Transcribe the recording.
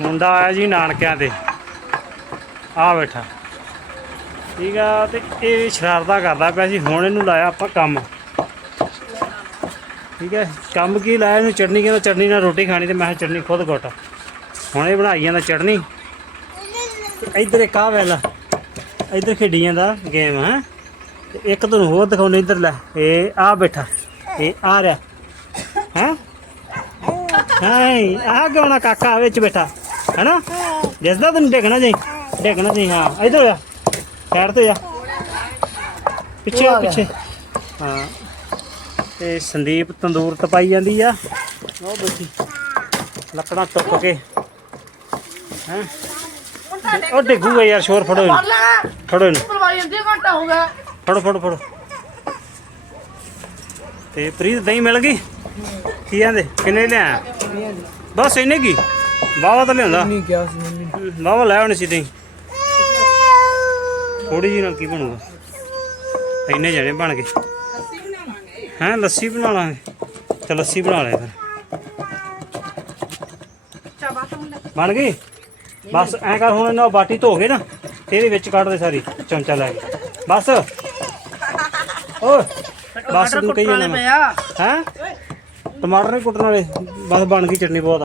ਮੁੰਡਾ ਆਇਆ ਜੀ ਨਾਨਕਿਆਂ ਦੇ ਆ ਬੈਠਾ। ਠੀਕ ਆ, ਤੇ ਇਹ ਸ਼ਰਾਰਤਾ ਕਰਦਾ ਪਿਆ ਸੀ, ਹੁਣ ਇਹਨੂੰ ਲਾਇਆ ਆਪਾਂ ਕੰਮ। ਠੀਕ ਹੈ ਕੰਮ ਕੀ ਲਾਇਆ ਇਹਨੂੰ? ਚਟਨੀ ਕਹਿੰਦਾ ਚਟਨੀ ਨਾਲ ਰੋਟੀ ਖਾਣੀ ਤੇ ਮੈਂ ਕਿਹਾ ਚਟਨੀ ਖੁਦ ਘੁੱਟ ਹੁਣ ਇਹ ਬਣਾਈ ਜਾਂਦਾ ਚਟਨੀ। ਤੇ ਇੱਧਰ ਇੱਕ ਆ ਵੇਲਾ ਇੱਧਰ ਖੇਡੀ ਜਾਂਦਾ ਗੇਮ ਹੈ। ਇੱਕ ਤੁਹਾਨੂੰ ਹੋਰ ਦਿਖਾਉਣੇ ਇੱਧਰ, ਲੈ। ਇਹ ਆ ਬੈਠਾ। ਇਹ ਆ ਰਿਹਾ। ਹੈ? ਹਾਈ ਆ ਗਾਉਣਾ ਕਾਕਾ ਵਿੱਚ ਬੈਠਾ। ਹੈਨਾ ਦਿਸਦਾ ਤੈਨੂੰ ਡੇਗਣਾ ਜਾਈ ਡੇਗਣਾ ਜਾਈ ਹਾਂ। ਇੱਧਰ ਆ ਸਾਈਡ ਤੇ ਆ ਪਿੱਛੇ ਆ ਪਿੱਛੇ। ਹਾਂ। ਤੇ ਸੰਦੀਪ ਤੰਦੂਰ ਤਪਾਈ ਜਾਂਦੀ ਆ। ਉਹ ਬੈਠੀ ਲੱਕੜਾਂ ਟੁੱਕ ਕੇ। ਹੈ? ਉਹ ਡਿੱਗੂਗਾ ਯਾਰ ਸ਼ੋਰ ਫੜੋ ਇਹਨੂੰ। ਫੜੋ ਇਹਨੂੰ। ਪਲਵਾਈ ਜਾਂਦੀ ਘੰਟਾ ਹੋ ਗਿਆ ਫੜੋ ਫੜੋ ਫੜੋ। ਤੇ ਪ੍ਰੀਤ ਦਹੀਂ ਮਿਲ ਗਈ? ਕੀ ਆਂਦੇ ਕਿੰਨੇ ਲਿਆ ਬਸ ਇੰਨੇ ਕੀ? ਵਾਵਾ ਤਾਂ ਲਿਆਂਦਾ ਨਹੀਂ ਕਿਹਾ ਸੀ ਮੰਮੀ ਵਾਵਾ ਲੈ ਆਉਣੀ ਸੀ ਦਹੀਂ ਥੋੜੀ ਜਿਹੀ ਨਾਲ ਕੀ ਬਣੂਗਾ? ਇੰਨੇ ਜਣੇ ਬਣ ਗਏ। ਹੈਂ ਲੱਸੀ ਬਣਾ ਲਾਂਗੇ। ਤੇ ਲੱਸੀ ਬਣਾ ਲੈ ਫਿਰ। ਬਣ ਗਈ? ਬਸ ਐਂ ਕਰ ਹੁਣ ਇਹਨਾਂ ਬਾਟੀ ਧੋ ਕੇ ਨਾ ਤੇ ਇਹਦੇ ਵਿੱਚ ਕੱਢ ਦੇ ਸਾਰੀ ਚਮਚਾ ਲੈ ਕੇ। ਬਸ। ਓਏ ਬਸ ਤੂੰ ਕਹੀ ਜਾਣਾ। ਪਿਆ ਹੈ? ਟਮਾਟਰ ਨਹੀਂ ਕੁੱਟਣ ਵਾਲੇ। ਬਸ ਬਣ ਗਈ ਚਟਨੀ ਬਹੁਤ।